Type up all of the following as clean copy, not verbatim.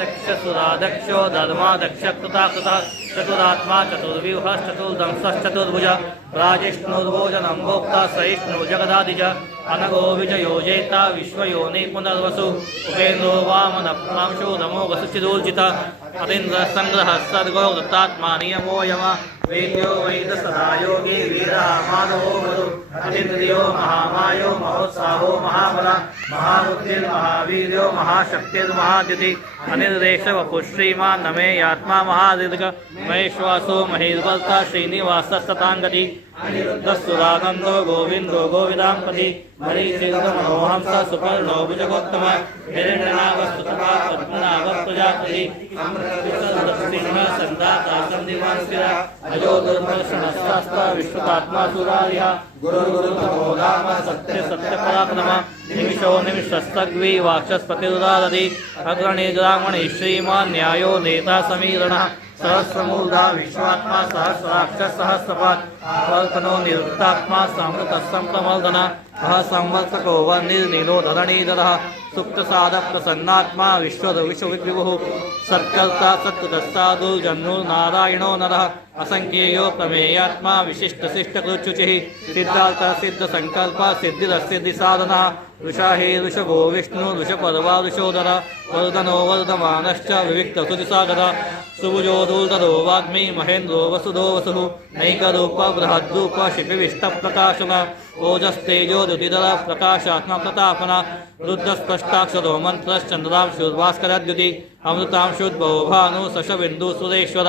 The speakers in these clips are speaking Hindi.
दक्षसुरादक्षो धर्मादक्षकृताकृतः चतुरात्मा चतुर्व्यूहश्चतुर्दंशश्चतुर्भुज राजिष्णुर्भोजनं भोक्ता सहिष्णु जगदादिज अनगो विजयो जेता विश्वयोनि पुनर्वसु उपेन्द्रो वामनप्रांशो नमो वसुचिदूर्जित अतीन्द्रसङ्ग्रहः सर्गो दत्तात्मा नियमो यम वेद्यो वैद सदा योगी वीरः माधवो मधु अतीन्द्रियो महामायो महोत्साहो महाबल महाबुद्धिर्महावीर्यो महाशक्तिर्महाद्युति अनिर्देशवपुः श्रीमान् नमे यात्मा महादीर्घ महेश्वासो महेर्वर्ता श्रीनिवासस्तताङ्गति अनिरुद्धस्सुरानन्दो गोविन्दो गोविदाम्पति मरीचिर्गमनोहंस सुपर्णो भुजगोत्तम हिरण्यनाभस्तुतः पद्मनाभः प्रजापति संदाता सन्धिमांस्थिर अजो दुर्दर्शनशास्त्र विश्वतात्मा सुरार्यः गुरुर्गुरुतमोधाम सत्य सत्यपराक्रम निमिषो निमिषस्तग्वी वाचस्पतिरुदादति अग्रणी ग्रामणि श्रीमान् न्यायो नेता समीरणः सहस्रमूर्धा विश्वात्मा सहस्राक्षः सहस्रपात् कल्पनो निरुक्तात्मा समृतसंप्रमर्दन संवर्तको वर्णिर्नीलो धरणीधरः सुप्तसाधप्रसन्नात्मा विश्वविभुः सत्कर्ता सत्कृतस्तादुर्जन्नुर्नारायणो नरः असंख्येयो प्रमेयात्मा विशिष्टशिष्टकृच्युचिः सिद्धार्थ सिद्धसंकल्प सिद्धिरसिद्धिसाधनः ऋषाहे ऋषभो विष्णु ऋषपर्वा ऋषोदर वर्धनो वर्धमानश्च विविक्तसुतिसागर सुभुजो दूर्धरो वाग्मी महेन्द्रो वसुधो वसुः नैकरूप बृहद्रूप शिपिविष्टप्रकाशन ओजस्तेजो द्युतिधर प्रकाशात्मप्रतापन रुद्रस्पष्टाक्षरो मन्त्रश्चन्द्रांशुर्भास्करद्युति अमृतांशुद्भवो भानु शशबिन्दु सुरेश्वर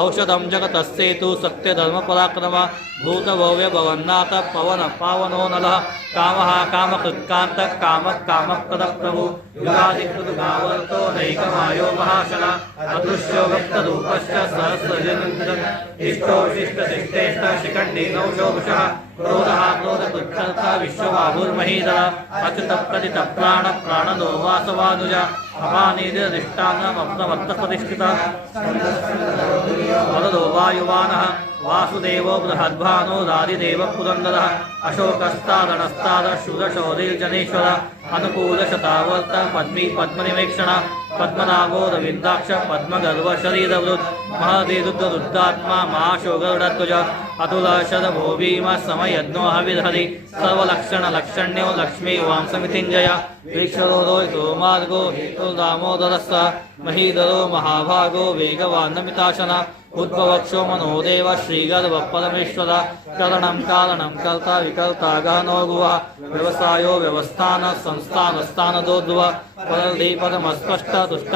औषधं जगतस्सेतु सत्यधर्मपराक्रम भूतभव्यभवन्नाथ पवन पावनो नलः कामः कामकृत्कान्तः कामः कामप्रदप्रभु युगादिकृतभावर्तो नैकमायो महाशल अदृश्यो भक्तरूपश्च सहस्रजनन्दन् इष्टो शिष्टशिष्टेष्ट शिखण्डिनौषोभुषः क्रोधः क्रोधकृत्कर्ता विश्वबाहुर्महीधर अच्युतप्रतितप्राण प्राणनो वासवानुज अपानीतिरधिष्ठानमप्रमत्तप्रतिष्ठितः वरदो वायुवानः वासुदेवो बृहद्भानो रादिदेव पुरन्दरः अशोकस्तारणस्तार शूरशौरिर्जनेश्वर अनुकूलशतावर्त पद्मी पद्मनिवेक्षण पद्मनाभो रविन्दाक्ष पद्मगर्वशरीरवृत् महदीरुद्ररुद्रात्मा महाशोगरुडध्वज अतुलशरभो भीम समयज्ञो हविर्हरि सर्वलक्षणलक्षण्यो लक्ष्मी वांसमितिञ्जय वीक्षरो रोहितो मार्गो हेतुर्दामोदरस्स महीधरो महाभागो वेगवान्नमिताशन उद्भवक्षो मनोदेव श्रीगर्भपरमेश्वर करणं कारणं कर्ता विकर्ता गहनो गुहा व्यवसायो व्यवस्थान संस्थानस्थानदोद्भव परदीपदमस्पष्ट दुष्ट